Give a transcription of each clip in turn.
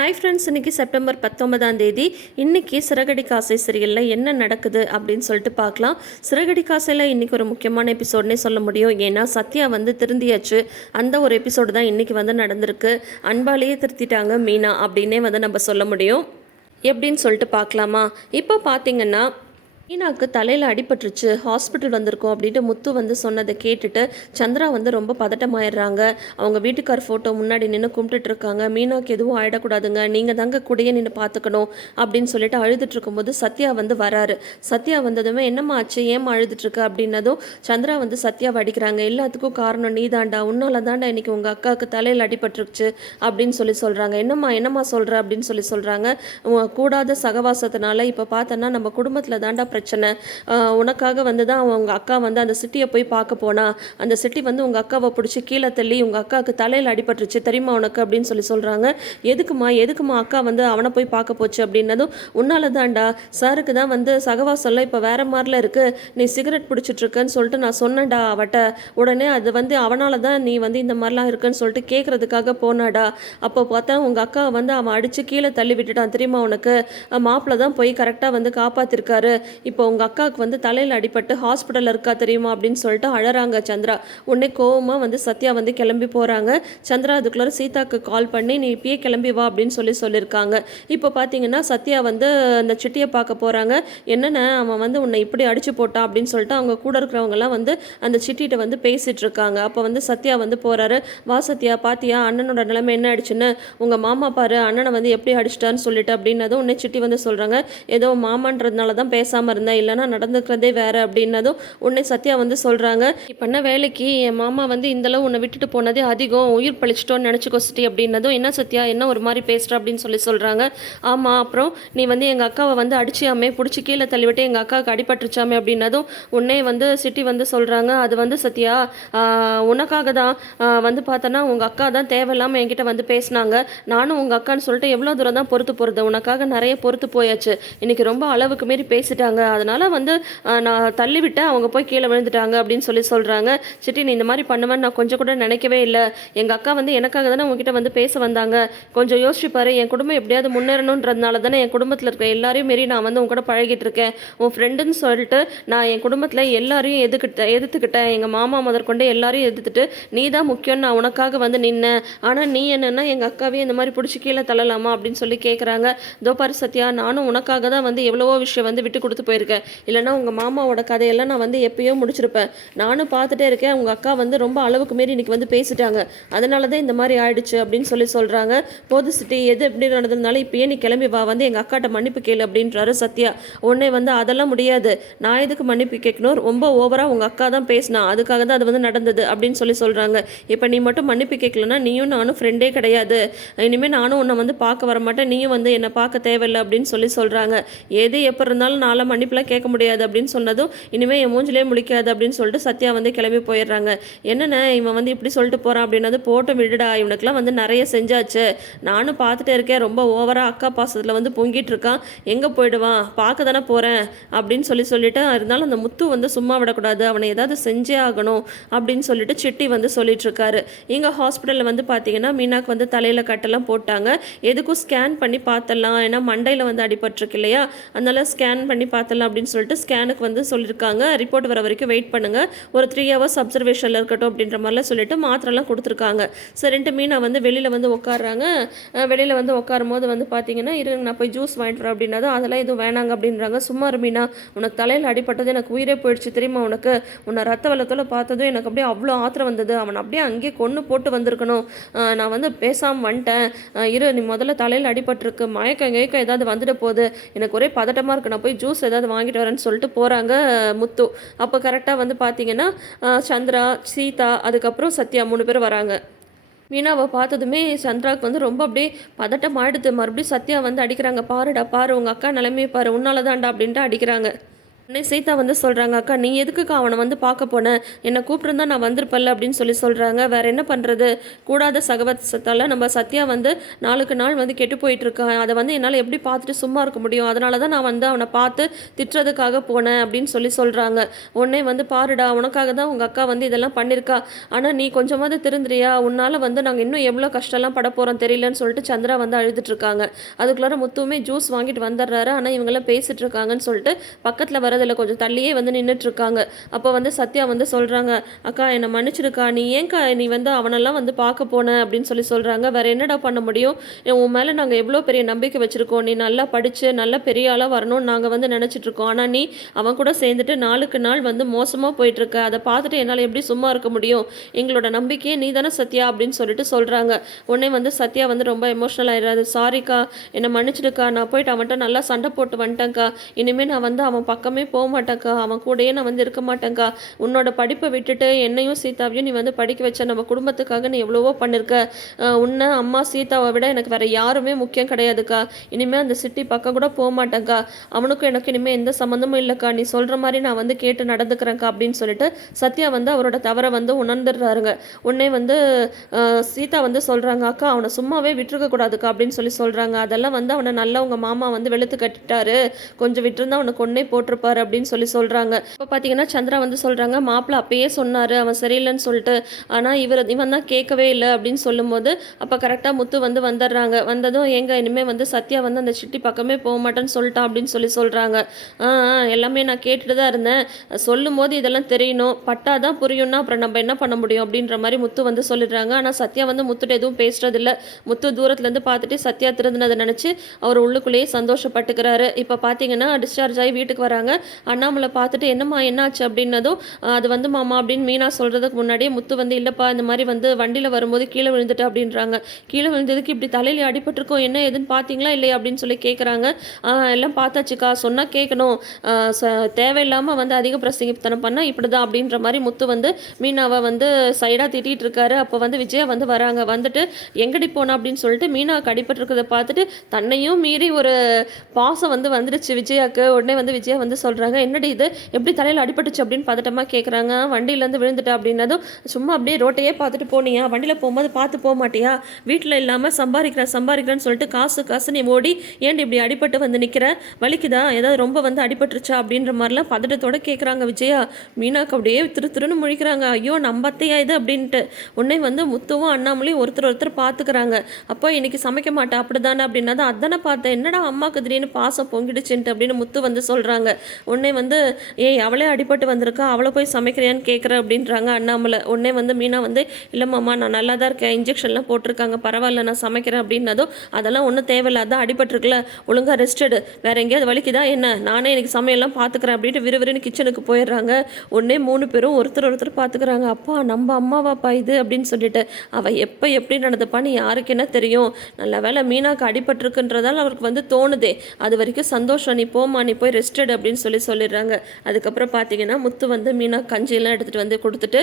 Hi friends, இன்றைக்கி September 19ஆம் தேதி. இன்றைக்கி சிறகடி காசை சீரியலில் என்ன நடக்குது அப்படின்னு சொல்லிட்டு பார்க்கலாம். சிறகடி காசையில் இன்றைக்கி ஒரு முக்கியமான எபிசோட்னே சொல்ல முடியும். ஏன்னா சத்யா வந்து திருந்தியாச்சு. அந்த ஒரு எபிசோடு தான் இன்றைக்கி வந்து நடந்திருக்கு. அன்பாலேயே திருத்திட்டாங்க மீனா அப்படின்னே வந்து நம்ம சொல்ல முடியும். எப்படின்னு சொல்லிட்டு பார்க்கலாமா? இப்போ பார்த்தீங்கன்னா மீனாவுக்கு தலையில் அடிபட்டுருச்சு, ஹாஸ்பிட்டல் வந்திருக்கோம் அப்படின்ட்டு முத்து வந்து சொன்னதை கேட்டுட்டு சந்திரா வந்து ரொம்ப பதட்டமாயிடுறாங்க. அவங்க வீட்டுக்கார் ஃபோட்டோ முன்னாடி நின்று கும்பிட்டுட்டு இருக்காங்க. மீனாவுக்கு எதுவும் ஆகிடக்கூடாதுங்க, நீங்கள் தாங்க கூடயே நின்று பார்த்துக்கணும் அப்படின்னு சொல்லிட்டு அழுதுட்டு இருக்கும்போது சத்யா வந்து வராரு. சத்யா வந்ததுமே என்னம்மா ஆச்சு, ஏம்மா அழுதுட்டுருக்க அப்படின்னதும் சந்திரா வந்து சத்யாவை அடிக்கிறாங்க. எல்லாத்துக்கும் காரணம் நீ தாண்டா, உன்னால தாண்டா இன்னைக்கு உங்கள் அக்காவுக்கு தலையில் அடிபட்டுருச்சு அப்படின்னு சொல்கிறாங்க. என்னம்மா சொல்கிற அப்படின்னு சொல்கிறாங்க. கூடாத சகவாசத்தினால இப்போ பார்த்தோன்னா நம்ம குடும்பத்தில் தாண்டா பிரச்சனை. உனக்காக வந்து தான் அவங்க அக்கா வந்து அந்த சிட்டியை போய் பார்க்க போனா, அந்த சிட்டி வந்து உங்கள் அக்காவை பிடிச்சி கீழே தள்ளி உங்கள் அக்காவுக்கு தலையில் அடிபட்டுருச்சு தெரியுமா உனக்கு அப்படின்னு சொல்கிறாங்க. எதுக்குமா அக்கா வந்து அவனை போய் பார்க்க போச்சு அப்படின்னதும் உன்னால தான்டா, சாருக்கு தான் வந்து சகவாசம்லாம் இப்போ வேற மாதிரில இருக்கு, நீ சிகரெட் பிடிச்சிட்ருக்குன்னு சொல்லிட்டு நான் சொன்னேன்டா அவட்ட. உடனே அது வந்து அவனால தான் நீ வந்து இந்த மாதிரிலாம் இருக்குன்னு சொல்லிட்டு கேட்குறதுக்காக போனாடா. அப்போ பார்த்தா உங்கள் அக்கா வந்து அவன் அடித்து கீழே தள்ளி விட்டுட்டான் தெரியுமா உனக்கு. மாப்பிள்ளை தான் போய் கரெக்டாக வந்து காப்பாற்றிருக்காரு. இப்போ உங்கள் அக்காவுக்கு வந்து தலையில் அடிபட்டு ஹாஸ்பிட்டலில் இருக்கா தெரியுமா அப்படின்னு சொல்லிட்டு அழறாங்க சந்திரா. உடனே கோவமாக வந்து சத்யா வந்து கிளம்பி போகிறாங்க. சந்திரா அதுக்குள்ளே சீதாக்கு கால் பண்ணி நீ இப்பயே கிளம்பி வா அப்படின்னு சொல்லியிருக்காங்க. இப்போ பார்த்தீங்கன்னா சத்யா வந்து அந்த சிட்டியை பார்க்க போகிறாங்க. என்னென்ன அவன் வந்து உன்னை இப்படி அடிச்சு போட்டான் அப்படின்னு சொல்லிட்டு அவங்க கூட இருக்கிறவங்கலாம் வந்து அந்த சிட்டிகிட்ட வந்து பேசிகிட்டு இருக்காங்க. அப்போ வந்து சத்யா வந்து போகிறாரு. வா சத்யா, பாத்தியா அண்ணனோட நிலைமை என்ன ஆயிடுச்சுன்னு, உங்கள் மாமா பாரு அண்ணனை வந்து எப்படி அடிச்சிட்டான்னு சொல்லிட்டு அப்படின்னதும் உடனே சிட்டி வந்து சொல்கிறாங்க. ஏதோ மாமான்றதுனால தான் பேசாமல் இருந்தேன், இல்லைன்னா நடந்துக்கிறதே வேற அப்படின்னதும் உன்னை சத்யா வந்து சொல்கிறாங்க. இப்போ பண்ண வேலைக்கு என் மாமா வந்து இந்தளவு உன்னை விட்டுட்டு போனதே அதிகம், உயிர் பழிச்சிட்டோன்னு நினச்சிக்கோ சிட்டி அப்படின்னதும் என்ன சத்யா என்ன ஒரு மாதிரி பேசுகிற அப்படின்னு சொல்கிறாங்க. ஆமாம், அப்புறம் நீ வந்து எங்கள் அக்காவை வந்து அடிச்சியாமே, பிடிச்சி கீழே தள்ளிவிட்டு எங்கள் அக்காவுக்கு அடிபட்டுருச்சாமே அப்படின்னதும் உன்னே வந்து சிட்டி வந்து சொல்கிறாங்க. அது வந்து சத்யா உனக்காக தான் வந்து பார்த்தோன்னா உங்கள் அக்கா தான் தேவையில்லாமல் என்கிட்ட வந்து பேசினாங்க. நானும் உங்கள் அக்கான்னு சொல்லிட்டு எவ்வளோ தூரம் தான் பொறுத்து போகிறது, உனக்காக நிறைய பொறுத்து போயாச்சு. இன்றைக்கி ரொம்ப அளவுக்கு மீறி பேசிட்டாங்க, அதனால் வந்து நான் தள்ளிவிட்டேன், அவங்க போய் கீழே விழுந்துட்டாங்க அப்படின்னு சொல்கிறாங்க. சிட்டி நீ இந்த மாதிரி பண்ணுவேன்னு நான் கொஞ்சம் கூட நினைக்கவே இல்லை. எங்கள் அக்கா வந்து எனக்காக தானே உங்ககிட்ட வந்து பேச வந்தாங்க. கொஞ்சம் யோசிச்சுப்பாரு, என் குடும்பம் எப்படியாவது முன்னேறணுன்றதுனால தானே என் குடும்பத்தில் இருக்கிற எல்லாரையும் மீறி நான் வந்து உங்க கூட பழகிட்டு இருக்கேன். உன் ஃப்ரெண்டுன்னு சொல்லிட்டு நான் என் குடும்பத்தில் எல்லாரையும் எதிர்த்துக்கிட்டேன். எங்கள் மாமா முதற்கொண்டு எல்லாரையும் எதிர்த்துட்டு நீ தான் முக்கியம், நான் உனக்காக வந்து நின்னேன். ஆனால் நீ என்னென்னா எங்கள் அக்காவே இந்த மாதிரி பிடிச்சி கீழே தள்ளலாமா அப்படின்னு சொல்லி கேட்குறாங்க. தோபாரு சத்யா, நானும் உனக்காக தான் வந்து எவ்வளவோ விஷயம் வந்து விட்டு கொடுத்து போயிருக்கேன். இல்லைனா உங்கள் மாமாவோட கதையெல்லாம் நான் வந்து எப்பயோ முடிச்சிருப்பேன். நானும் பார்த்துட்டே இருக்கேன், உங்கள் அக்கா வந்து ரொம்ப அளவுக்கு மீறி இன்றைக்கி வந்து பேசிட்டாங்க, அதனால தான் இந்த மாதிரி ஆயிடுச்சு அப்படின்னு சொல்கிறாங்க. போது சிட்டி, எது எப்படி நடந்ததுனால இப்போயே நீ கிளம்பி வா, வந்து எங்கள் அக்காட்ட மன்னிப்பு கேளு அப்படின்றாரு சத்யா. உடனே வந்து அதெல்லாம் முடியாது, நான் எதுக்கு மன்னிப்பு கேட்கணும், ரொம்ப ஓவராக உங்கள் அக்கா தான் பேசினா, அதுக்காக தான் அது வந்து நடந்தது அப்படின்னு சொல்கிறாங்க. இப்போ நீ மட்டும் மன்னிப்பு கேட்கலன்னா நீயும் நானும் ஃப்ரெண்டே கிடையாது, இனிமேல் நானும் உன்னை வந்து பார்க்க வர மாட்டேன், நீயும் வந்து என்னை பார்க்க தேவையில்லை அப்படின்னு சொல்கிறாங்க. எது எப்போ இருந்தாலும் நாளை மன்னிப்புலாம் கேட்க முடியாது அப்படின்னு சொன்னதும் இனிமேல் என் மூஞ்சிலே முழிக்காது அப்படின்னு சொல்லிட்டு சத்யா வந்து கிளம்பி போயிடுறாங்க. என்னென்ன இவன் வந்து இப்படி சொல்லிட்டு போகிறான் அப்படின்னது, போட்டும் விடுடா, இவனுக்குலாம் வந்து நிறைய செஞ்சாச்சு, நானும் பார்த்துட்டே இருக்கேன், ரொம்ப ஓவராக அக்கா பாசத்தில் வந்து பொங்கிட்டு இருக்கான், எங்கே போயிடுவான், பார்க்க தானே போகிறேன் அப்படின்னு சொல்லிட்டு இருந்தாலும் அந்த முத்து வந்து சும்மா விடக்கூடாது, அவனை ஏதாவது செஞ்சே ஆகணும் அப்படின்னு சொல்லிட்டு சிட்டி வந்து சொல்லிட்டு இருக்காரு. இங்கே ஹாஸ்பிட்டலில் வந்து பார்த்தீங்கன்னா மீனாக்கு வந்து தலையில் கட்டெல்லாம் போட்டாங்க. எதுக்கும் ஸ்கேன் பண்ணி பார்த்தலாம், ஏன்னா மண்டையில் வந்து அடிபட்டிருக்கு இல்லையா, அதனால ஸ்கேன் பண்ணி பார்த்தலாம் அப்படின்னு சொல்லிட்டு ஸ்கேனுக்கு வந்து சொல்லியிருக்காங்க. ரிப்போர்ட் வர வரைக்கும் வெயிட் பண்ணுங்கள், ஒரு 3 hours அப்சர்வேஷனில் இருக்கட்டும் அப்படின்ற மாதிரிலாம் சொல்லிட்டு மாத்திரெல்லாம் கொடுத்துருக்காங்க. சரின்ட்டு மீனா வந்து வெளியில் வந்து உட்காடுறாங்க. வெளியில் வந்து உட்காரும் போது வந்து பார்த்தீங்கன்னா இருங்க நான் போய் ஜூஸ் வாங்கிட்டு வரேன் அப்படின்னா அதெல்லாம் எதுவும் வேணாங்க அப்படின்றாங்க. சும்மா மீனா, உனக்கு தலையில் அடிப்பட்டது எனக்கு உயிரே போயிடுச்சு தெரியுமா உனக்கு, உன்னை ரத்த வெள்ளத்தோட பார்த்ததும் எனக்கு அப்படியே அவ்வளோ ஆத்திரம் வந்தது, அவனை அப்படியே அங்கேயே கொன்று போட்டு வந்திருக்கணும், நான் வந்து பேசாமல் வந்துட்டேன், நீ முதல்ல தலையில் அடிபட்டிருக்கு, மயக்கம் ஏதாவது வந்துட போகுது, எனக்கு ஒரே பதட்டமாக இருக்குது, நான் போய் ஜூஸ் ஏதாவது வாங்கிட்டு வரேன்னு சொல்லிட்டு போகிறாங்க முத்து. அப்போ கரெக்டாக வந்து பார்த்தீங்கன்னா சந்திரா, சீதா, அதுக்கப்புறம் சத்யா 3 பேர் வராங்க. மீனாவை பார்த்ததுமே சந்திராவுக்கு வந்து ரொம்ப அப்படியே பதட்டம் ஆயிடுது. மறுபடியும் சத்யா வந்து அடிக்கிறாங்க. பாருடா பாரு, உங்கள் அக்கா நிலைமையை பாரு, உன்னால தான்டா அப்படின்ட்டு அடிக்கிறாங்க. உடனே சீதா வந்து சொல்கிறாங்க, அக்கா நீ எதுக்குக்கா அவனை வந்து பார்க்க போன, என்னை கூப்பிட்டுருந்தா நான் வந்திருப்பல்ல அப்படின்னு சொல்கிறாங்க. வேற என்ன பண்ணுறது, கூடாத சகவசத்தால் நம்ம சத்யா வந்து நாளுக்கு நாள் வந்து கெட்டு போயிட்டுருக்கான். அதை வந்து என்னால் எப்படி பார்த்துட்டு சும்மா இருக்க முடியும், அதனால தான் நான் வந்து அவனை பார்த்து திட்டுறதுக்காக போனேன் அப்படின்னு சொல்கிறாங்க. உடனே வந்து பாருடா, உனக்காக தான் உங்கள் அக்கா வந்து இதெல்லாம் பண்ணியிருக்கா, ஆனால் நீ கொஞ்சமாவது திருந்துறியா, உன்னால் வந்து நாங்கள் இன்னும் எவ்வளோ கஷ்டம்லாம் பட போகிறோம் தெரியலன்னு சொல்லிட்டு சந்திரா வந்து அழுதுட்டுருக்காங்க. அதுக்குள்ளார முத்துவுமே ஜூஸ் வாங்கிட்டு வந்துடுறாரு. ஆனால் இவங்கெல்லாம் பேசிட்டு இருக்காங்கன்னு சொல்லிட்டு பக்கத்தில் வரதில் கொஞ்சம் தள்ளியே வந்து நின்றுட்டுருக்காங்க. அப்போ வந்து சத்யா வந்து சொல்கிறாங்க, அக்கா என்னை மன்னிச்சிருக்கா, நீ ஏன்க்கா நீ வந்து அவனெல்லாம் வந்து பார்க்க போன அப்படின்னு சொல்கிறாங்க. வேறு என்னடா பண்ண முடியும், உன் மேலே நாங்கள் எவ்வளோ பெரிய நம்பிக்கை வச்சுருக்கோம், நீ நல்லா படித்து நல்ல பெரிய ஆளாக வரணும்னு நாங்கள் வந்து நினச்சிட்ருக்கோம். ஆனால் நீ அவன் கூட சேர்ந்துட்டு நாளுக்கு நாள் வந்து மோசமாக போயிட்டுருக்க, அதை பார்த்துட்டு என்னால் எப்படி சும்மா இருக்க முடியும், எங்களோட நம்பிக்கையே நீ தானே சத்யா அப்படின்னு சொல்கிறாங்க. உடனே வந்து சத்யா வந்து ரொம்ப எமோஷ்னல் ஆயிடுறாரு. சாரிக்கா, என்னை மன்னிச்சிடுக்கா, நான் போயிட்டு அவன்கிட்ட நல்லா சண்டை போட்டு வந்துட்டேன்க்கா, இனிமேல் நான் வந்து அவன் பக்கமே போக மாட்டேங்க்கா, அவன் கூடயே நான் வந்து இருக்க மாட்டேங்க்கா, உன்னோட படிப்பை விட்டுட்டு என்னையும் சீதாவையும் நீ வந்து படிக்க வச்ச, நம்ம குடும்பத்துக்காக நீ எவ்வளவோ பண்ணியிருக்க, உன்னை அம்மா சீதாவை விட எனக்கு வேறு யாருமே முக்கியம் கிடையாதுக்கா, இனிமேல் அந்த சிட்டி பக்கம் கூட போக மாட்டேங்க்கா, அவனுக்கும் எனக்கு இனிமேல் எந்த சம்மந்தமும் இல்லைக்கா, நீ சொல்கிற மாதிரி நான் வந்து கேட்டு நடந்துக்கிறேங்க்கா அப்படின்னு சொல்லிட்டு சத்யா வந்து அவரோட தவறை வந்து உணர்ந்துடுறாருங்க. உடனே வந்து சீதா வந்து சொல்கிறாங்க, அக்கா அவனை சும்மாவே விட்டுருக்க கூடாதுக்கா அப்படின்னு சொல்கிறாங்க. அதெல்லாம் வந்து அவனை நல்லா உங்கள் மாமா வந்து வெளுத்து கட்டிட்டாரு, கொஞ்சம் விட்டுருந்தா அவனை கொன்னே போட்டிருப்பாரு அப்படின்னு சொல்கிறாங்க. இப்போ பார்த்தீங்கன்னா சந்திரா வந்து சொல்கிறாங்க, மாப்பிள்ளை அப்பயே சொன்னார் அவன் சரியில்லைன்னு சொல்லிட்டு, ஆனால் இவன் தான் கேட்கவே இல்லை அப்படின்னு சொல்லும்போது அப்போ கரெக்டாக முத்து வந்து வந்துடுறாங்க. வந்ததும் எங்க இனிமேல் வந்து சத்யா வந்து அந்த சிட்டி பக்கமே போக மாட்டேன்னு சொல்லிட்டான் அப்படின்னு சொல்கிறாங்க. எல்லாமே நான் கேட்டுட்டு தான் இருந்தேன், சொல்லும் போது இதெல்லாம் தெரியணும், பட்டாதான் புரியும்னா அப்புறம் நம்ம என்ன பண்ண முடியும் அப்படின்ற மாதிரி முத்து வந்து சொல்லிடுறாங்க. ஆனால் சத்யா வந்து முத்துட்டு எதுவும் பேசுறதில்ல. முத்து தூரத்துலேருந்து பார்த்துட்டு சத்யா திருந்தினதை நினச்சி அவர் உள்ளுக்குள்ளேயே சந்தோஷப்பட்டுக்கிறாரு. இப்போ பார்த்தீங்கன்னா டிஸ்சார்ஜ் ஆகி வீட்டுக்கு வராங்க. அண்ணாமலை பார்த்துட்டு என்னம்மா என்னாச்சு அப்படின்னதும் அது வந்து மாமா அப்படின்னு மீனா சொல்கிறதுக்கு முன்னாடியே முத்து வந்து இல்லைப்பா இந்த மாதிரி வந்து வண்டியில் வரும்போது கீழே விழுந்துட்டு அப்படின்றாங்க. கீழே விழுந்ததுக்கு இப்படி தலையில் அடிபட்டிருக்கோம், என்ன எதுன்னு பார்த்தீங்களா இல்லையா அப்படின்னு கேட்குறாங்க. எல்லாம் பார்த்தாச்சுக்கா, சொன்னால் கேட்கணும், தேவையில்லாமல் வந்து அதிக பிரசங்கித்தனம் பண்ணால் இப்படி தான் அப்படின்ற மாதிரி முத்து வந்து மீனாவை வந்து சைடாக திட்டிகிட்டு இருக்காரு. அப்போ வந்து விஜயா வந்து வராங்க. வந்துட்டு எங்கடி போனா அப்படின்னு சொல்லிட்டு மீனாவுக்கு அடிபட்டிருக்கிறத பார்த்துட்டு தன்னையும் மீறி ஒரு பாசம் வந்து வந்துடுச்சு விஜயாவுக்கு. உடனே வந்து விஜயா வந்து சொல்கிறாங்க, என்னடி இது எப்படி தலையில் அடிபட்டுச்சு அப்படின்னு பதட்டமாக கேட்குறாங்க. வண்டியிலேருந்து விழுந்துட்டா அப்படின்னதும் சும்மா அப்படியே ரோட்டையே பார்த்துட்டு போனியா, வண்டியில் போகும்போது பார்த்து போக மாட்டியா, வீட்டில் இல்லாமல் சம்பாதிக்கிறேன்னு சொல்லிட்டு காசு நீ ஓடி ஏன்டி இப்படி அடிபட்டு வந்து நிற்கிற, வலிக்குதா, ஏதாவது ரொம்ப வந்து அடிபட்டுருச்சா அப்படின்ற மாதிரிலாம் பதட்டத்தோடு கேட்குறாங்க விஜயா. மீனாக்கு அப்படியே திருன்னு முழிக்கிறாங்க, ஐயோ நம்பத்தையா இது அப்படின்ட்டு. உடனே வந்து முத்துவும் அண்ணாமலையும் ஒருத்தர் பார்த்துக்கிறாங்க. அப்போ இன்னைக்கு சமைக்க மாட்டேன் அப்படி தானே அப்படின்னா தான் அதானே பார்த்தேன், என்னடா அம்மாவுக்கு திடீர்னு பாசம் பொங்கிடுச்சுன்ட்டு அப்படின்னு முத்து வந்து சொல்கிறாங்க. உடனே வந்து அவளே அடிபட்டு வந்திருக்கா, அவளை போய் சமைக்கிறியான்னு கேட்குற அப்படின்றாங்க அண்ணாமலை. உடனே வந்து மீனா வந்து இல்லைம்மாம்மா நான் நல்லா தான் இருக்கேன், இன்ஜெக்ஷன்லாம் போட்டிருக்காங்க, பரவாயில்ல நான் சமைக்கிறேன் அப்படின்னதும் அதெல்லாம் ஒன்றும் தேவையில்ல, அதான் அடிபட்டுருக்குல, ஒழுங்காக ரெஸ்டடு, வேற எங்கேயாவது வலிக்குதா என்ன, நானே எனக்கு சமையல்லாம் பார்த்துக்கிறேன் அப்படின்ட்டு விறுவிறுன்னு கிச்சனுக்கு போயிடுறாங்க. உடனே 3 பேரும் ஒருத்தர் பார்த்துக்கிறாங்க. அப்பா நம்ம அம்மாவாப்பா இது அப்படின்னு சொல்லிட்டு, அவள் எப்போ எப்படி நடந்துப்பான்னு யாருக்கு என்ன தெரியும், நல்ல வேலை மீனாக்கு அடிபட்டிருக்குன்றதால அவருக்கு வந்து தோணுதே, அது வரைக்கும் சந்தோஷம், நீ போமா நீ போய் ரெஸ்டட் அப்படின்னு சொல்லிடுறாங்க. அதுக்கப்புறம் பார்த்தீங்கன்னா முத்து வந்து மீனா கஞ்சியெல்லாம் எடுத்துகிட்டு வந்து கொடுத்துட்டு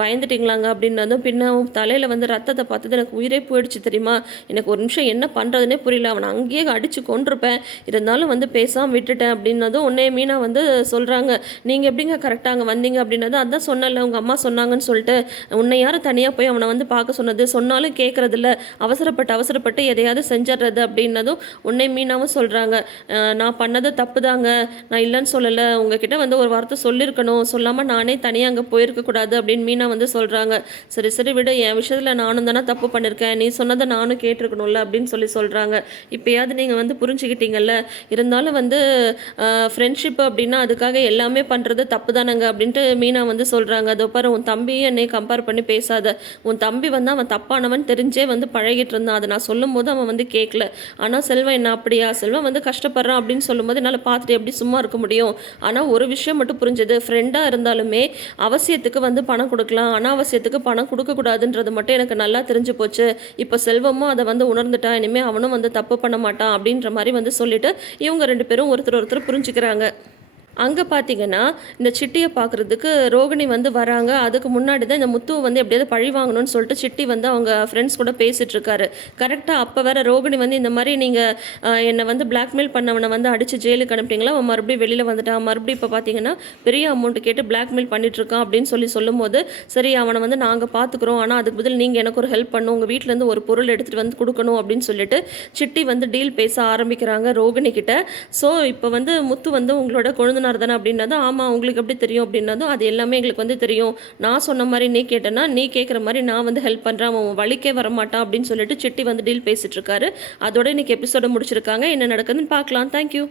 பயந்துட்டிங்களாங்க அப்படின்னு வந்து பின்ன தலையில் வந்து ரத்தத்தை பார்த்தது எனக்கு உயிரே போயிடுச்சு தெரியுமா, எனக்கு ஒரு நிமிஷம் என்ன பண்ணுறதுனே புரியல, அவனை அங்கேயே அடித்து கொண்டிருப்பேன், இருந்தாலும் வந்து பேசாமல் விட்டுட்டேன் அப்படின்னதும் உடனே மீனா வந்து சொல்கிறாங்க, நீங்கள் எப்படிங்க கரெக்டாக அங்கே வந்தீங்க அப்படின்னதும் அதான் சொன்னல உங்கள் அம்மா சொன்னாங்கன்னு சொல்லிட்டு, உன்னை யாரும் தனியாக போய் அவனை வந்து பார்க்க சொன்னது, சொன்னாலும் கேட்குறதில்ல, அவசரப்பட்டு எதையாவது செஞ்சிடுறது அப்படின்னதும் உடனே மீனாவும் சொல்கிறாங்க, நான் பண்ணது தப்பு தாங்க, நான் இல்லைன்னு சொல்லலை, உங்ககிட்ட வந்து ஒரு வார்த்தை சொல்லியிருக்கணும், சொல்லாமல் நானே தனியாக அங்கே போயிருக்கக்கூடாது அப்படின்னு மீனா வந்து சொல்கிறாங்க. சரி விட, என் விஷயத்தில் நானும் தானே தப்பு பண்ணியிருக்கேன், நீ சொன்னதை நானும் கேட்டிருக்கணும்ல அப்படின்னு சொல்கிறாங்க. இப்போயாவது நீங்கள் வந்து புரிஞ்சுக்கிட்டீங்கல்ல, இருந்தாலும் வந்து ஃப்ரெண்ட்ஷிப் அப்படின்னா அதுக்காக எல்லாமே பண்ணுறது தப்பு தானங்க அப்படின்ட்டு மீனா வந்து சொல்கிறாங்க. அதோ பாரு உன் தம்பியை என்னை கம்பேர் பண்ணி பேசாத, உன் தம்பி வந்து அவன் தப்பானவன் தெரிஞ்சே வந்து பழகிட்டு இருந்தான், அதை நான் சொல்லும் போது அவன் வந்து கேட்கல, ஆனால் செல்வம் என்ன அப்படியா, செல்வம் வந்து கஷ்டப்படுறான் அப்படின்னு சொல்லும்போது என்னால் பார்த்துட்டு எப்படி சும்மா இருக்க முடியும், ஆனால் ஒரு விஷயம் மட்டும் புரிஞ்சது, ஃப்ரெண்டாக இருந்தாலுமே அவசியத்துக்கு வந்து பணம் கொடுக்கலாம், அனாவசியத்துக்கு பணம் கொடுக்கக்கூடாதுன்றது மட்டும் எனக்கு நல்லா தெரிஞ்சு போச்சு, இப்போ செல்வமும் அதை வந்து உணர்ந்துட்டான், இனிமேல் அவனும் வந்து தப்பு பண்ண மாட்டான் அப்படின்ற மாதிரி வந்து சொல்லிட்டு இவங்க 2 பேரும் ஒருத்தர் புரிஞ்சுக்கிறாங்க. அங்கே பார்த்தீங்கன்னா, இந்த சிட்டிய பார்க்குறதுக்கு ரோகிணி வந்து வராங்க. அதுக்கு முன்னாடி தான் இந்த முத்துவ வந்து எப்படியாவது பழி வாங்கணும்னு சொல்லிட்டு சிட்டி வந்து அவங்க ஃப்ரெண்ட்ஸ் கூட பேசிட்டுருக்காரு. கரெக்ட்டா அப்ப வேற ரோகிணி வந்து இந்த மாரி நீங்க என்ன வந்து பிளாக்மெயில் பண்ணவன வந்து அடிச்சு ஜெயிலுக்கு அனுப்பிட்டீங்களா? அவன் மறுபடியும் வெளில வந்துட்டான். மறுபடியும் இப்ப பார்த்தீங்கன்னா, பெரிய அமௌண்ட் கேட்டு பிளாக்மெயில் பண்ணிட்டுருக்கான் அப்படின்னு சொல்லும்போது, சரி அவன வந்து நாங்க பார்த்துக்குறோம். ஆனா அதுக்கு பதில் நீங்க எனக்கு ஒரு ஹெல்ப் பண்ணணும். உங்க வீட்லேருந்து ஒரு பொருள் எடுத்துட்டு வந்து குடுக்கணும் அப்படின்னு சொல்லிட்டு, சிட்டி வந்து டீல் பேச ஆரம்பிக்கிறாங்க ரோகிணி கிட்ட. ஸோ இப்ப வந்து முத்து வந்து உங்களோட கொழுந்தனார் தானே அப்படின்னதும், ஆமா உங்களுக்கு எப்படி தெரியும் அப்படின்னதும், அது எல்லாமே எங்களுக்கு வந்து தெரியும். நான் சொன்ன மாரி நீ கேட்டேன்னா, நீ கேட்குற மாரி நான் வந்து ஹெல்ப் பண்றேன். அவன் உன் வழிக்கே வரமாட்டான் அப்படின்னு சொல்லிட்டு சிட்டி வந்து டீல் பேசிட்டு இருக்காரு. அதோட இன்னைக்கு எபிசோட முடிச்சிருக்காங்க. என்ன நடக்குதுன்னு பார்க்கலாம். Thank you.